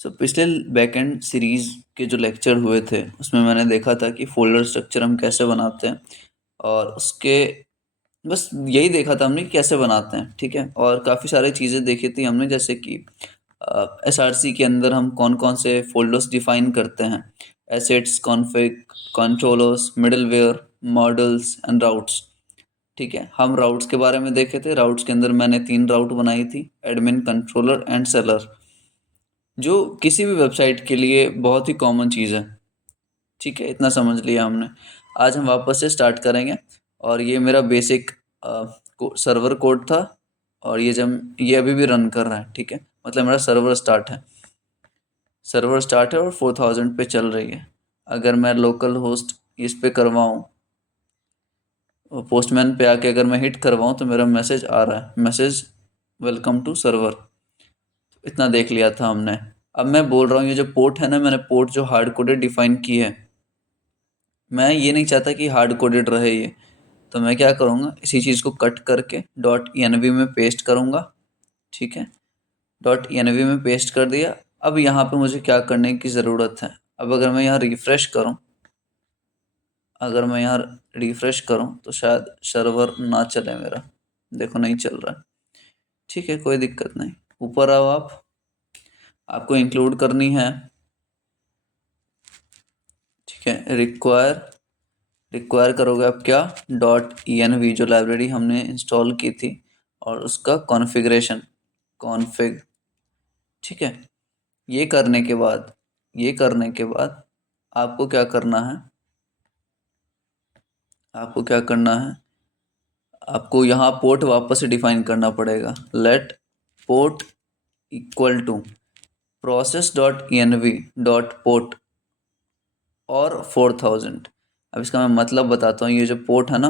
पिछले backend series के जो लेक्चर हुए थे उसमें मैंने देखा था कि फोल्डर स्ट्रक्चर हम कैसे बनाते हैं, और उसके बस यही देखा था हमने कि कैसे बनाते हैं। ठीक है, और काफ़ी सारी चीज़ें देखी थी हमने, जैसे कि एसआरसी के अंदर हम कौन कौन से फोल्डर्स डिफाइन करते हैं। Assets, config, controllers, middleware, models and routes. ठीक है, हम राउट्स के बारे में देखे थे। राउट्स के अंदर मैंने 3 राउट बनाई थी, एडमिन, कंट्रोलर एंड सेलर, जो किसी भी वेबसाइट के लिए बहुत ही कॉमन चीज़ है। ठीक है, इतना समझ लिया हमने। आज हम वापस से स्टार्ट करेंगे, और ये मेरा बेसिक सर्वर कोड था, और ये अभी भी रन कर रहा है। ठीक है, मतलब मेरा सर्वर स्टार्ट है और 4000 पे चल रही है। अगर मैं लोकल होस्ट इस पे करवाऊँ और पोस्टमैन पे आके अगर मैं हिट करवाऊँ तो मेरा मैसेज आ रहा है, मैसेज वेलकम टू सर्वर। इतना देख लिया था हमने। अब मैं बोल रहा हूँ, ये जो पोर्ट है ना, मैंने पोर्ट जो हार्ड कोडेड डिफाइन की है, मैं ये नहीं चाहता कि हार्ड कोडेड रहे ये। तो मैं क्या करूँगा, इसी चीज़ को कट करके डॉट env में पेस्ट करूँगा। ठीक है, डॉट env में पेस्ट कर दिया। अब यहाँ पे मुझे क्या करने की ज़रूरत है, अब अगर मैं यहाँ रिफ़्रेश करूँ, तो शायद सर्वर ना चले मेरा। देखो, नहीं चल रहा है। ठीक है, कोई दिक्कत नहीं। ऊपर आओ आप, आपको इंक्लूड करनी है। ठीक है, रिक्वायर करोगे आप क्या, डॉट env, जो लाइब्रेरी हमने इंस्टॉल की थी, और उसका कॉन्फ़िग। ठीक है, ये करने के बाद आपको क्या करना है, आपको यहाँ पोर्ट वापस से डिफाइन करना पड़ेगा। Let port equal to process dot env dot port और 4000। अब इसका मैं मतलब बताता हूँ। ये जो पोर्ट है ना,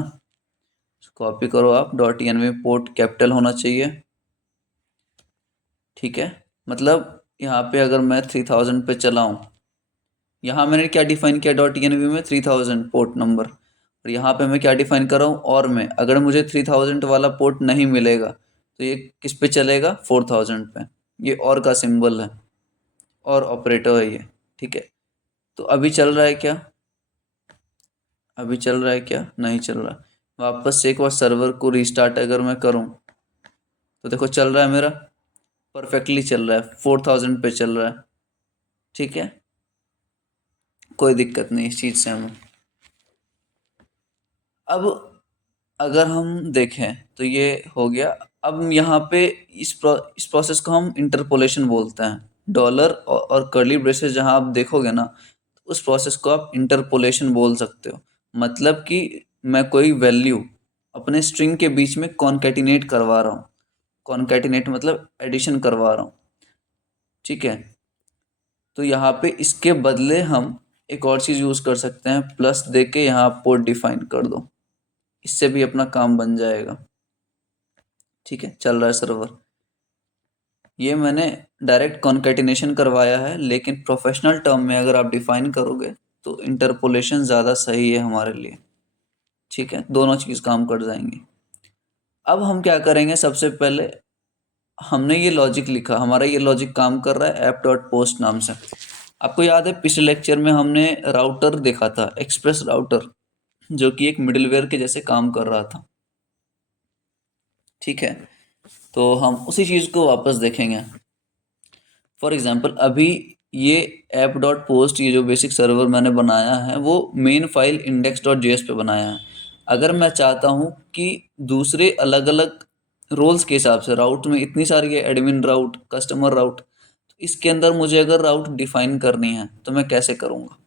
कॉपी करो आप, डॉट env पोर्ट कैपिटल होना चाहिए। ठीक है, मतलब यहाँ पे अगर मैं 3000 पे चलाऊँ, यहाँ मैंने क्या डिफाइन किया, डॉट env में 3000 पोर्ट नंबर, और यहाँ पे मैं क्या डिफाइन कर रहा हूँ, और मैं अगर मुझे 3000 वाला पोर्ट नहीं मिलेगा तो ये किस पे चलेगा, 4000 पे। ये और का सिंबल है, और ऑपरेटर है ये। ठीक है, तो अभी चल रहा है क्या, नहीं चल रहा। वापस से एक बार सर्वर को रीस्टार्ट अगर मैं करूँ तो देखो चल रहा है मेरा, परफेक्टली चल रहा है, 4000 पे चल रहा है। ठीक है, कोई दिक्कत नहीं इस चीज़ से हमें। अब अगर हम देखें तो ये हो गया। अब यहाँ पे इस प्रोसेस को हम इंटरपोलेशन बोलते हैं। डॉलर और कर्ली ब्रेसेस जहाँ आप देखोगे ना, उस प्रोसेस को आप इंटरपोलेशन बोल सकते हो। मतलब कि मैं कोई वैल्यू अपने स्ट्रिंग के बीच में कॉन्कैटिनेट करवा रहा हूँ। कॉन्कैटिनेट मतलब एडिशन करवा रहा हूँ। ठीक है, तो यहाँ पे इसके बदले हम एक और चीज़ यूज़ कर सकते हैं, प्लस दे के यहाँ पोर्ट डिफाइन कर दो, इससे भी अपना काम बन जाएगा। ठीक है, चल रहा है सर्वर। ये मैंने डायरेक्ट कॉन्कैटिनेशन करवाया है, लेकिन प्रोफेशनल टर्म में अगर आप डिफाइन करोगे तो इंटरपोलेशन ज़्यादा सही है हमारे लिए। ठीक है, दोनों चीज़ काम कर जाएंगी। अब हम क्या करेंगे, सबसे पहले हमने ये लॉजिक लिखा, हमारा ये लॉजिक काम कर रहा है ऐप डॉट पोस्ट नाम से। आपको याद है पिछले लेक्चर में हमने राउटर देखा था, एक्सप्रेस राउटर, जो कि एक मिडिलवेयर के जैसे काम कर रहा था। ठीक है, तो हम उसी चीज़ को वापस देखेंगे। फॉर एग्जांपल अभी ये ऐप डॉट पोस्ट, ये जो बेसिक सर्वर मैंने बनाया है वो main file index dot JS पे बनाया है। अगर मैं चाहता हूँ कि दूसरे अलग अलग रोल्स के हिसाब से, राउट में इतनी सारी है, एडमिन राउट, कस्टमर राउट, तो इसके अंदर मुझे अगर राउट डिफाइन करनी है तो मैं कैसे करूँगा।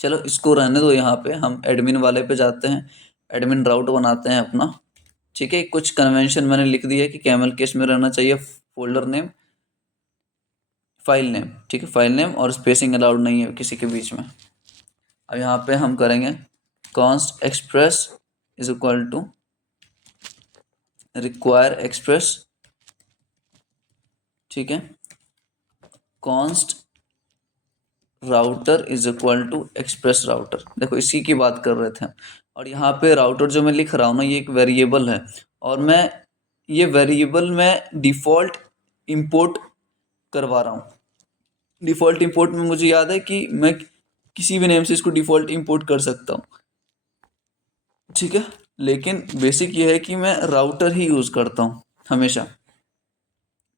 चलो इसको रहने दो, यहाँ पे हम एडमिन वाले पे जाते हैं, एडमिन राउट बनाते हैं अपना। ठीक है, कुछ कन्वेंशन मैंने लिख दिया है कि कैमल केस में रहना चाहिए फोल्डर नेम, फाइल नेम। ठीक है, फाइल नेम और स्पेसिंग अलाउड नहीं है किसी के बीच में। अब यहाँ पे हम करेंगे const express is equal to require express. ठीक है, const router is equal to express router. देखो इसी की बात कर रहे थे। और यहाँ पे राउटर जो मैं लिख रहा हूँ ना, ये एक वेरिएबल है, और मैं ये वेरिएबल में डिफ़ॉल्ट इंपोर्ट करवा रहा हूँ। डिफ़ॉल्ट इंपोर्ट में मुझे याद है कि मैं किसी भी नेम से इसको डिफ़ॉल्ट इंपोर्ट कर सकता हूँ, ठीक है। लेकिन बेसिक ये है कि मैं राउटर ही यूज़ करता हूँ हमेशा,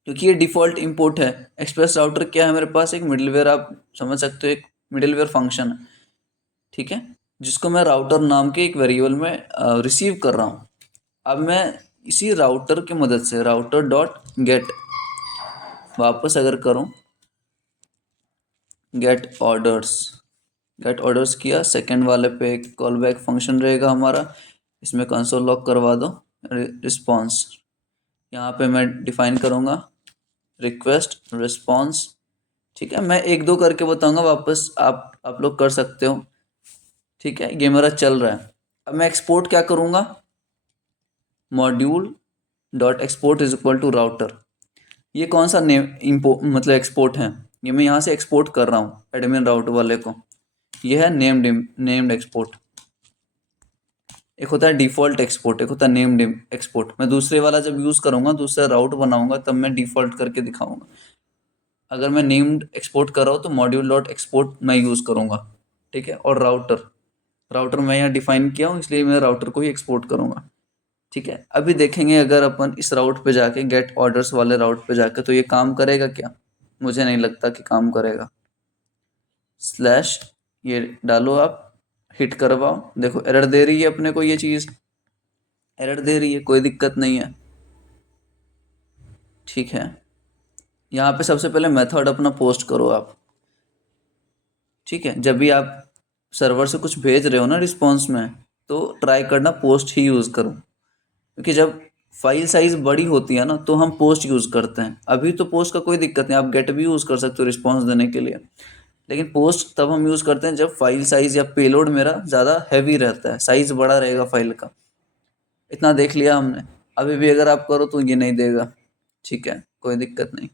क्योंकि ये डिफ़ॉल्ट इंपोर्ट है। एक्सप्रेस राउटर क्या है मेरे पास, एक मिडलवेयर, आप समझ सकते हो, एक मिडलवेयर फंक्शन है, ठीक है, जिसको मैं राउटर नाम के एक वेरिएबल में रिसीव कर रहा हूँ। अब मैं इसी राउटर की मदद से राउटर डॉट गेट वापस अगर करूँ, गेट ऑर्डर्स किया, सेकंड वाले पे एक कॉल बैक फंक्शन रहेगा हमारा, इसमें कंसोल लॉग करवा दो, रिस्पॉन्स यहाँ पे मैं डिफाइन करूँगा रिक्वेस्ट रिस्पॉन्स, ठीक है। मैं एक दो करके बताऊँगा, वापस आप लोग कर सकते हो, ठीक है। ये मेरा चल रहा है। अब मैं एक्सपोर्ट क्या करूँगा, module dot export is equal to router. ये कौन सा नेम इम्पो मतलब एक्सपोर्ट है, ये मैं यहाँ से एक्सपोर्ट कर रहा हूँ एडमिन राउटर वाले को। ये है नेम्ड एक्सपोर्ट। एक होता है डिफ़ॉल्ट एक्सपोर्ट, एक होता है नेम्ड एक्सपोर्ट। मैं दूसरे वाला जब यूज़ करूँगा, दूसरा राउट बनाऊँगा, तब मैं डिफ़ॉल्ट करके दिखाऊँगा। अगर मैं नेम्ड एक्सपोर्ट कर रहा हूँ तो मॉड्यूल डॉट एक्सपोर्ट मैं यूज़ करूँगा, ठीक है। और राउटर मैं यहाँ डिफ़ाइन किया हूँ, इसलिए मैं राउटर को ही एक्सपोर्ट करूँगा, ठीक है। अभी देखेंगे अगर अपन इस राउट पे जाके, गेट ऑर्डर्स वाले राउट पे जाके, तो ये काम करेगा क्या, मुझे नहीं लगता कि काम करेगा। स्लैश ये डालो आप, हिट करवाओ, देखो एरर दे रही है अपने को, ये चीज़ एरर दे रही है, कोई दिक्कत नहीं है, ठीक है। यहाँ पे सबसे पहले मेथड अपना पोस्ट करो आप, ठीक है। जब भी आप सर्वर से कुछ भेज रहे हो ना रिस्पॉन्स में, तो ट्राई करना पोस्ट ही यूज़ करो, क्योंकि जब फाइल साइज़ बड़ी होती है ना, तो हम पोस्ट यूज़ करते हैं। अभी तो पोस्ट का कोई दिक्कत नहीं, आप गेट भी यूज़ कर सकते हो रिस्पॉन्स देने के लिए, लेकिन पोस्ट तब हम यूज़ करते हैं जब फाइल साइज़ या पेलोड मेरा ज़्यादा हैवी रहता है, साइज़ बड़ा रहेगा फाइल का। इतना देख लिया हमने। अभी भी अगर आप करो तो ये नहीं देगा, ठीक है, कोई दिक्कत नहीं।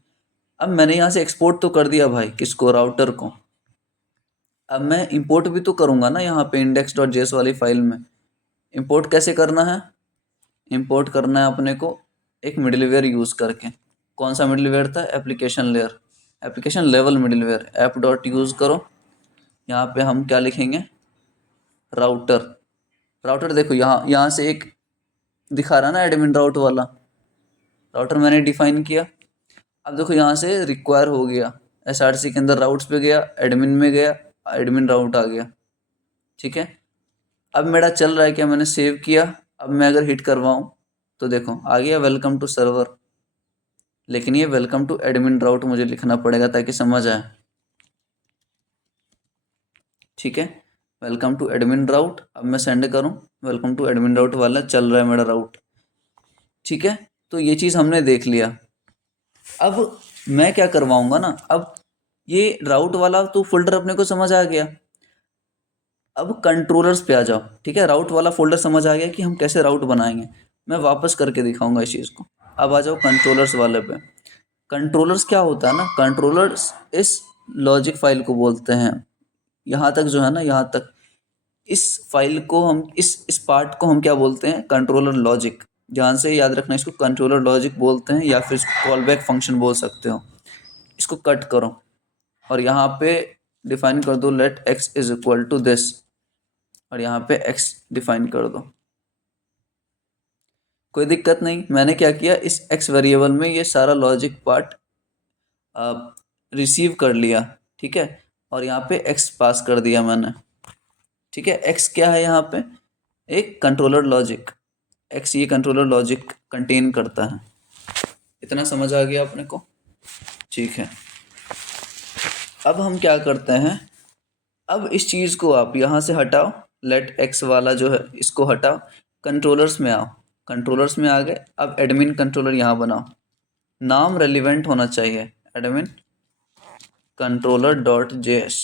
अब मैंने यहाँ से एक्सपोर्ट तो कर दिया भाई, किसको, राउटर को। अब मैं इंपोर्ट भी तो करूँगा ना, यहाँ पे index.js वाली फाइल में। इंपोर्ट कैसे करना है, इंपोर्ट करना है अपने को एक मिडलवेयर यूज़ करके। कौन सा मिडलवेयर था, application layer, application level middleware, app dot use करो। यहाँ पे हम क्या लिखेंगे, राउटर। राउटर देखो यहाँ यहाँ से एक दिखा रहा ना एडमिन राउट वाला, राउटर मैंने डिफाइन किया। अब देखो यहाँ से रिक्वायर हो गया, एसआरसी के अंदर राउट्स पे गया, एडमिन में गया, एडमिन राउट आ गया, ठीक है। अब मेरा चल रहा है क्या, मैंने सेव किया। अब मैं अगर हिट करवाऊँ तो देखो आ गया वेलकम टू सर्वर, लेकिन ये वेलकम टू एडमिन राउट मुझे लिखना पड़ेगा ताकि समझ आए, ठीक है। वेलकम टू एडमिन राउट, अब मैं सेंड करूँ, वेलकम टू एडमिन राउट वाला चल रहा है मेरा राउट, ठीक है। तो ये चीज़ हमने देख लिया। अब मैं क्या करवाऊंगा ना, अब ये राउट वाला तो फोल्डर अपने को समझ आ गया। अब कंट्रोलर्स पे आ जाओ, ठीक है। राउट वाला फोल्डर समझ आ गया कि हम कैसे राउट बनाएंगे, मैं वापस करके दिखाऊंगा इस चीज़ को। अब आ जाओ कंट्रोलर्स वाले पे। कंट्रोलर्स क्या होता है ना, कंट्रोलर्स इस लॉजिक फाइल को बोलते हैं। यहाँ तक जो है ना, यहाँ तक इस फाइल को हम इस पार्ट को हम क्या बोलते हैं, कंट्रोलर लॉजिक। ध्यान से याद रखना, इसको कंट्रोलर लॉजिक बोलते हैं, या फिर इसको कॉल बैक फंक्शन बोल सकते हो। इसको कट करो और यहाँ पे डिफाइन कर दो let x is equal to this, और यहाँ पे एक्स डिफाइन कर दो, कोई दिक्कत नहीं। मैंने क्या किया, इस एक्स वेरिएबल में ये सारा लॉजिक पार्ट रिसीव कर लिया, ठीक है। और यहाँ पे एक्स पास कर दिया मैंने, ठीक है। एक्स क्या है यहाँ पे, एक कंट्रोलर लॉजिक, एक्स ये कंट्रोलर लॉजिक कंटेन करता है। इतना समझ आ गया अपने को, ठीक है। अब हम क्या करते हैं, अब इस चीज़ को आप यहाँ से हटाओ, लेट एक्स वाला जो है इसको हटाओ, कंट्रोलर्स में आओ, कंट्रोलर्स में आ गए। अब एडमिन कंट्रोलर यहाँ बनाओ, नाम रेलिवेंट होना चाहिए, एडमिन कंट्रोलर डॉट जेएस,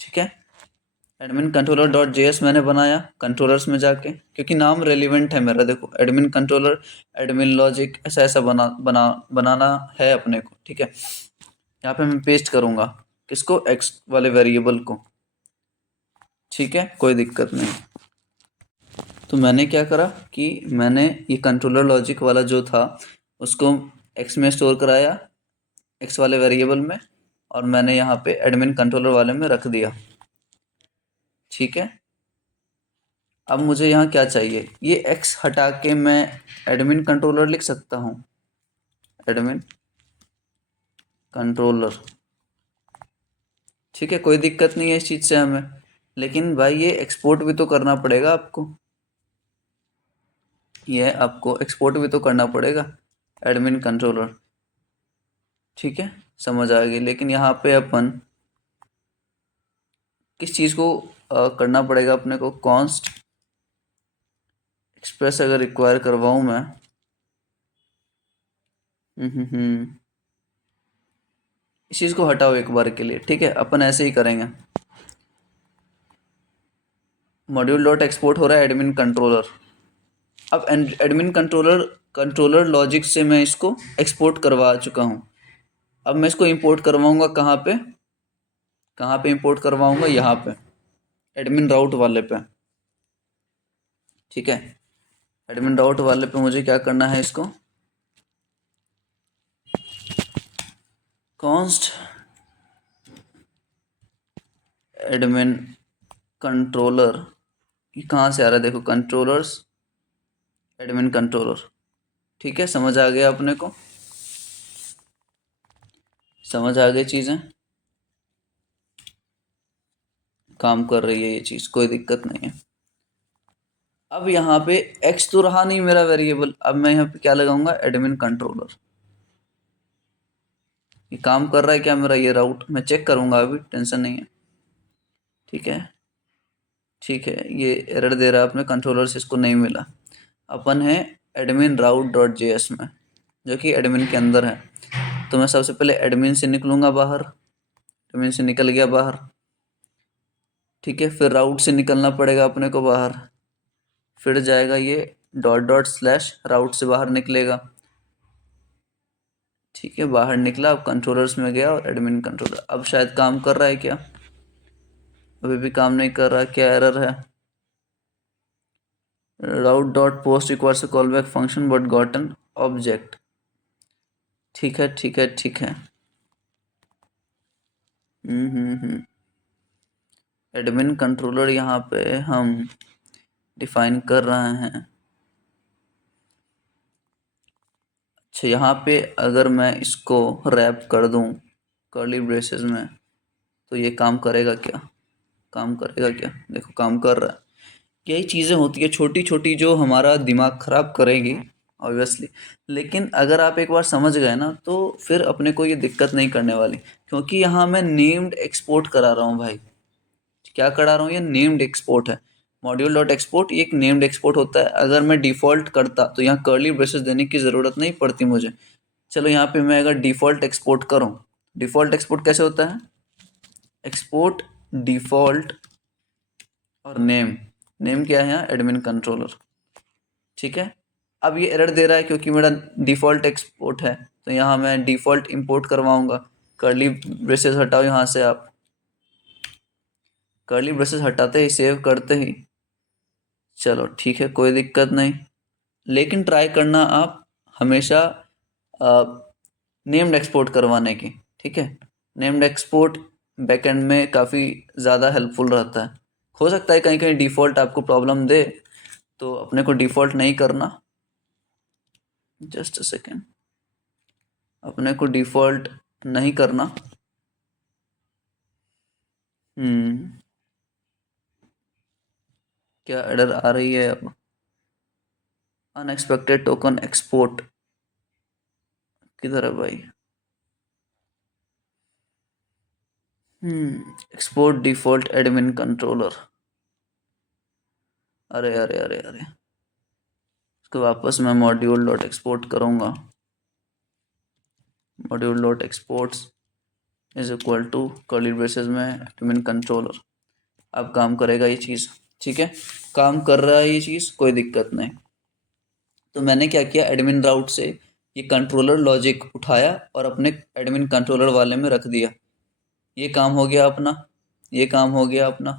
ठीक है। एडमिन कंट्रोलर डॉट जेएस मैंने बनाया कंट्रोलर्स में जाके, क्योंकि नाम रेलिवेंट है मेरा। देखो एडमिन कंट्रोलर, एडमिन लॉजिक, ऐसा ऐसा बनाना है अपने को, ठीक है। यहाँ पे मैं पेस्ट करूँगा किसको, एक्स वाले वेरिएबल को, ठीक है, कोई दिक्कत नहीं। तो मैंने क्या करा कि मैंने ये कंट्रोलर लॉजिक वाला जो था उसको एक्स में स्टोर कराया, एक्स वाले वेरिएबल में, और मैंने यहाँ पे एडमिन कंट्रोलर वाले में रख दिया। ठीक है, अब मुझे यहाँ क्या चाहिए, ये एक्स हटा के मैं एडमिन कंट्रोलर लिख सकता हूँ, एडमिन कंट्रोलर। ठीक है, कोई दिक्कत नहीं है इस चीज़ से हमें, लेकिन भाई ये एक्सपोर्ट भी तो करना पड़ेगा आपको, ये आपको एक्सपोर्ट भी तो करना पड़ेगा, एडमिन कंट्रोलर। ठीक है, समझ आ गई, लेकिन यहाँ पे अपन किस चीज़ को करना पड़ेगा अपने को, कॉन्स्ट एक्सप्रेस अगर रिक्वायर करवाऊँ मैं, इस चीज़ को हटाओ एक बार के लिए। ठीक है, अपन ऐसे ही करेंगे, मॉड्यूल डॉट एक्सपोर्ट हो रहा है एडमिन कंट्रोलर। अब एडमिन कंट्रोलर कंट्रोलर लॉजिक से मैं इसको एक्सपोर्ट करवा चुका हूँ। अब मैं इसको इंपोर्ट करवाऊँगा कहाँ पे, कहाँ पे इंपोर्ट करवाऊँगा, यहाँ पे एडमिन राउट वाले पे। ठीक है, एडमिन राउट वाले पे मुझे क्या करना है, इसको कॉन्स्ट एडमिन कंट्रोलर, ये कहाँ से आ रहा है देखो, कंट्रोलर्स एडमिन कंट्रोलर। ठीक है, समझ आ गया अपने को, समझ आ गई चीज़ें, काम कर रही है ये चीज़, कोई दिक्कत नहीं है। अब यहाँ पे x तो रहा नहीं मेरा वेरिएबल, अब मैं यहाँ पे क्या लगाऊंगा, एडमिन कंट्रोलर। ये काम कर रहा है क्या मेरा ये राउट, मैं चेक करूंगा अभी, टेंशन नहीं है। ठीक है, ठीक है, ये एरर दे रहा है अपने कंट्रोलर से, इसको नहीं मिला। अपन है एडमिन राउट डॉट जेएस में, जो कि एडमिन के अंदर है। तो मैं सबसे पहले एडमिन से निकलूंगा बाहर, एडमिन से निकल गया बाहर। ठीक है, फिर राउट से निकलना पड़ेगा अपने को बाहर, फिर जाएगा ये डॉट डॉट स्लैश राउट से बाहर निकलेगा। ठीक है, बाहर निकला, अब कंट्रोलर्स में गया और एडमिन कंट्रोलर। अब शायद काम कर रहा है क्या, अभी भी काम नहीं कर रहा, क्या एरर है, राउट dot post requires call back function but gotten object. ठीक है, ठीक है, ठीक है। एडमिन कंट्रोलर यहाँ पे हम डिफाइन कर रहे हैं। अच्छा, यहाँ पे अगर मैं इसको रैप कर दूँ कर्ली ब्रेसेस में, तो ये काम करेगा क्या, काम करेगा क्या, देखो काम कर रहा है। यही चीज़ें होती है छोटी छोटी जो हमारा दिमाग ख़राब करेगी ऑब्वियसली, लेकिन अगर आप एक बार समझ गए ना तो फिर अपने को ये दिक्कत नहीं करने वाली, क्योंकि यहाँ मैं नेम्ड एक्सपोर्ट करा रहा हूँ भाई। क्या करा रहा हूँ, ये नेम्ड एक्सपोर्ट है, मॉड्यूल डॉट एक्सपोर्ट ये एक नेम्ड एक्सपोर्ट होता है। अगर मैं डिफ़ॉल्ट करता तो यहाँ कर्ली ब्रेसेस देने की ज़रूरत नहीं पड़ती मुझे। चलो यहाँ पे मैं अगर डिफ़ॉल्ट एक्सपोर्ट करूँ, डिफ़ॉल्ट एक्सपोर्ट कैसे होता है, एक्सपोर्ट डिफ़ॉल्ट और नेम, नेम क्या है यहाँ, एडमिन कंट्रोलर। ठीक है, अब ये एरर दे रहा है क्योंकि मेरा डिफ़ॉल्ट एक्सपोर्ट है, तो यहाँ मैं डिफ़ॉल्ट इंपोर्ट करवाऊँगा। कर्ली ब्रेसेस हटाओ यहाँ से आप, कर्ली ब्रेसेस हटाते ही, सेव करते ही, चलो ठीक है, कोई दिक्कत नहीं। लेकिन ट्राई करना आप हमेशा नेम्ड एक्सपोर्ट करवाने की। ठीक है, नेम्ड एक्सपोर्ट बैकएंड में काफ़ी ज़्यादा हेल्पफुल रहता है। हो सकता है कहीं कहीं डिफ़ॉल्ट आपको प्रॉब्लम दे, तो अपने को डिफ़ॉल्ट नहीं करना, जस्ट अ सेकेंड, अपने को डिफ़ॉल्ट नहीं करना। क्या एरर आ रही है अब, अनएक्सपेक्टेड टोकन एक्सपोर्ट किधर है भाई, एक्सपोर्ट डिफ़ॉल्ट एडमिन कंट्रोलर, अरे अरे अरे अरे, इसको वापस मैं मॉड्यूल डॉट एक्सपोर्ट करूँगा, module dot exports is equal to curly braces में एडमिन कंट्रोलर। अब काम करेगा ये चीज़, ठीक है, काम कर रहा है ये चीज़, कोई दिक्कत नहीं। तो मैंने क्या किया, एडमिन राउट से ये कंट्रोलर लॉजिक उठाया और अपने एडमिन कंट्रोलर वाले में रख दिया। ये काम हो गया अपना, ये काम हो गया अपना।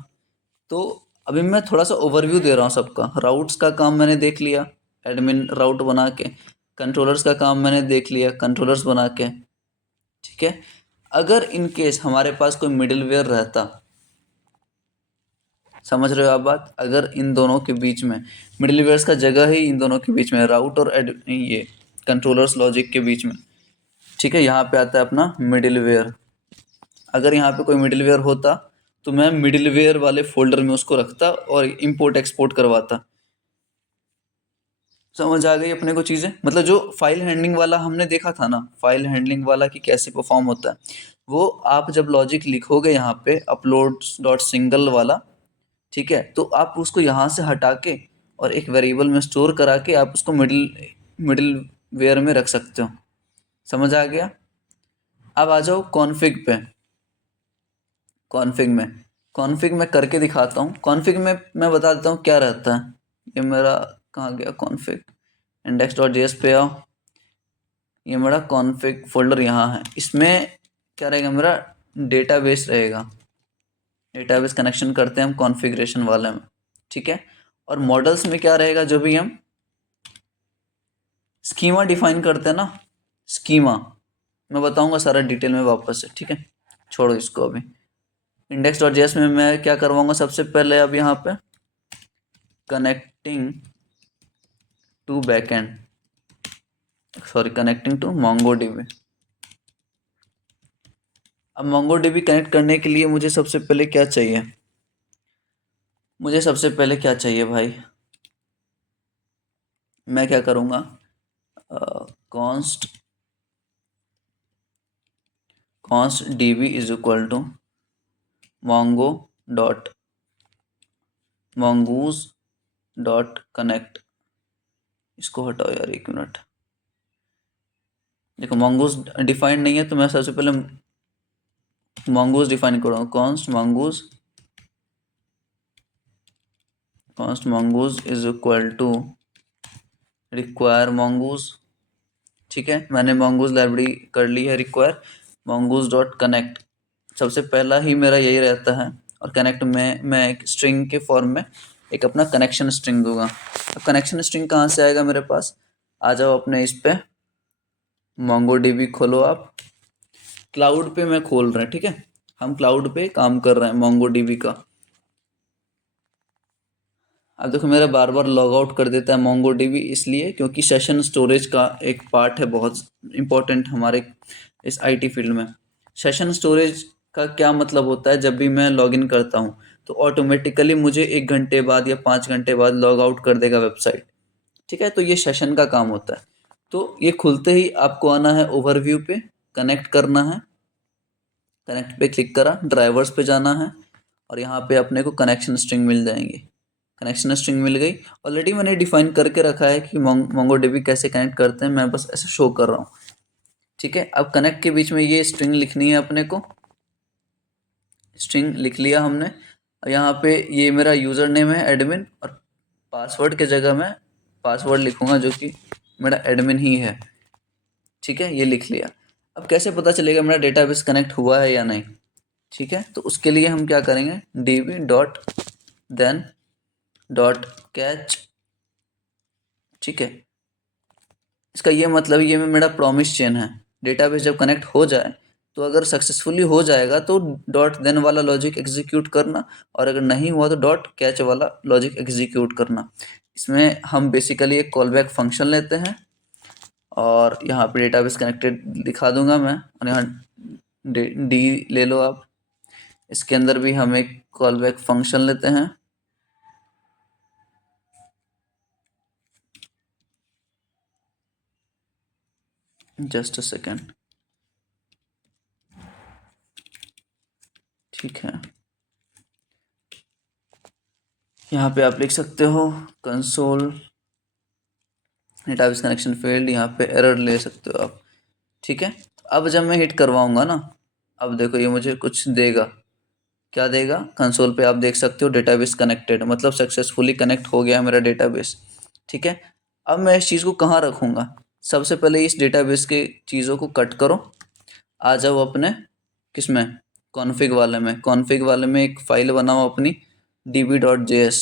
तो अभी मैं थोड़ा सा ओवरव्यू दे रहा हूँ सबका। राउट्स का काम मैंने देख लिया, एडमिन राउट बना के। कंट्रोलर्स का काम मैंने देख लिया, कंट्रोलर्स बना के। ठीक है। अगर इन केस हमारे पास कोई मिडिलवेयर रहता, समझ रहे हो आप बात, अगर इन दोनों के बीच में मिडिलवेयर्स का जगह ही इन दोनों के बीच में, राउट और ये कंट्रोलर्स लॉजिक के बीच में, ठीक है, यहाँ पे आता है अपना मिडिलवेयर। अगर यहाँ पे कोई मिडिलवेयर होता तो मैं मिडिलवेयर वाले फोल्डर में उसको रखता और इंपोर्ट एक्सपोर्ट करवाता। समझ आ गई अपने को चीज़ें, मतलब जो फाइल हैंडलिंग वाला हमने देखा था ना, फाइल हैंडलिंग वाला कि कैसे परफॉर्म होता है, वो आप जब लॉजिक लिखोगे यहाँ पे अपलोड डॉट सिंगल वाला, ठीक है, तो आप उसको यहाँ से हटा के और एक वेरिएबल में स्टोर करा के आप उसको मिडिल वेयर में रख सकते हो। समझ आ गया। अब आ जाओ कॉन्फ़िग पे। कॉन्फ़िग में करके दिखाता हूँ। कॉन्फ़िग में मैं बता देता हूँ क्या रहता है। ये मेरा कहाँ गया कॉन्फ़िग, इंडेक्स डॉट जेएस पे आओ, ये मेरा कॉन्फ़िग फोल्डर यहाँ है। इसमें क्या रहेगा, मेरा डेटाबेस रहेगा। डेटाबेस कनेक्शन करते हैं हम कॉन्फ़िगरेशन वाले में, ठीक है। और मॉडल्स में क्या रहेगा, जो भी हम स्कीमा डिफाइन करते हैं ना, स्कीमा मैं बताऊंगा सारा डिटेल में वापस से, ठीक है, छोड़ो इसको अभी। इंडेक्स डॉट जेएस में मैं क्या करवाऊंगा सबसे पहले, अब यहाँ पे connecting to backend, sorry connecting to MongoDB. अब मोंगोडीबी कनेक्ट करने के लिए मुझे सबसे पहले क्या चाहिए, मुझे सबसे पहले क्या चाहिए भाई, मैं क्या करूँगा, const db is equal to mongo dot mongoose dot connect. इसको हटाओ यार, एक मिनट, देखो mongoose डिफाइंड नहीं है, तो मैं सबसे पहले mongoose डिफाइन करूँगा। Const mongoose is equal to require mongoose, ठीक है, मैंने mongoose लाइब्रेरी कर ली है रिक्वायर mongoose डॉट कनेक्ट। सबसे पहला ही मेरा यही रहता है, और कनेक्ट में मैं एक स्ट्रिंग के फॉर्म में एक अपना कनेक्शन स्ट्रिंग दूंगा। अब कनेक्शन स्ट्रिंग कहाँ से आएगा मेरे पास, आ जाओ अपने इस पे MongoDB खोलो आप, क्लाउड पे मैं खोल रहा है, ठीक है, हम क्लाउड पे काम कर रहे हैं MongoDB का। अब देखो मेरा बार बार लॉग आउट कर देता है MongoDB, इसलिए क्योंकि सेशन स्टोरेज का एक पार्ट है बहुत इंपॉर्टेंट हमारे इस आईटी फील्ड में। सेशन स्टोरेज का क्या मतलब होता है, जब भी मैं लॉगिन करता हूँ तो ऑटोमेटिकली मुझे 1 घंटे बाद या 5 घंटे बाद लॉग आउट कर देगा वेबसाइट, ठीक है, तो ये सेशन का काम होता है। तो ये खुलते ही आपको आना है ओवरव्यू पे, कनेक्ट करना है, कनेक्ट पे क्लिक करा, ड्राइवर्स पे जाना है, और यहाँ पे अपने को कनेक्शन स्ट्रिंग मिल जाएंगे। कनेक्शन स्ट्रिंग मिल गई, ऑलरेडी मैंने डिफाइन करके रखा है कि मोंगोडीबी कैसे कनेक्ट करते हैं, मैं बस ऐसे शो कर रहा हूँ, ठीक है। अब कनेक्ट के बीच में ये स्ट्रिंग लिखनी है अपने को, स्ट्रिंग लिख लिया हमने। और यहाँ पे ये मेरा यूज़र नेम है एडमिन, और पासवर्ड के जगह मैं पासवर्ड लिखूंगा जो कि मेरा एडमिन ही है, ठीक है, ये लिख लिया। अब कैसे पता चलेगा मेरा डेटाबेस कनेक्ट हुआ है या नहीं, ठीक है, तो उसके लिए हम क्या करेंगे, db dot then dot catch, ठीक है। इसका ये मतलब ये में मेरा प्रॉमिस चेन है, डेटाबेस जब कनेक्ट हो जाए तो अगर सक्सेसफुली हो जाएगा तो डॉट देन वाला लॉजिक एग्जीक्यूट करना, और अगर नहीं हुआ तो डॉट कैच वाला लॉजिक एग्जीक्यूट करना। इसमें हम बेसिकली एक कॉल बैक फंक्शन लेते हैं, और यहाँ पे डेटाबेस कनेक्टेड दिखा दूंगा मैं, और यहाँ डी ले लो आप। इसके अंदर भी हम एक कॉल बैक फंक्शन लेते हैं, जस्ट अ सेकेंड, ठीक है। यहाँ पे आप लिख सकते हो कंसोल डेटाबेस कनेक्शन फेल्ड, यहाँ पे एरर ले सकते हो आप, ठीक है। अब जब मैं हिट करवाऊंगा ना, अब देखो ये मुझे कुछ देगा, क्या देगा, कंसोल पे आप देख सकते हो डेटाबेस कनेक्टेड, मतलब सक्सेसफुली कनेक्ट हो गया है मेरा डेटाबेस, ठीक है। अब मैं इस चीज़ को कहाँ रखूँगा, सबसे पहले इस डेटाबेस के चीज़ों को कट करो, आ जाओ अपने किस में, कॉन्फ़िग वाले में। कॉन्फ़िग वाले में एक फ़ाइल बनाओ अपनी db.js,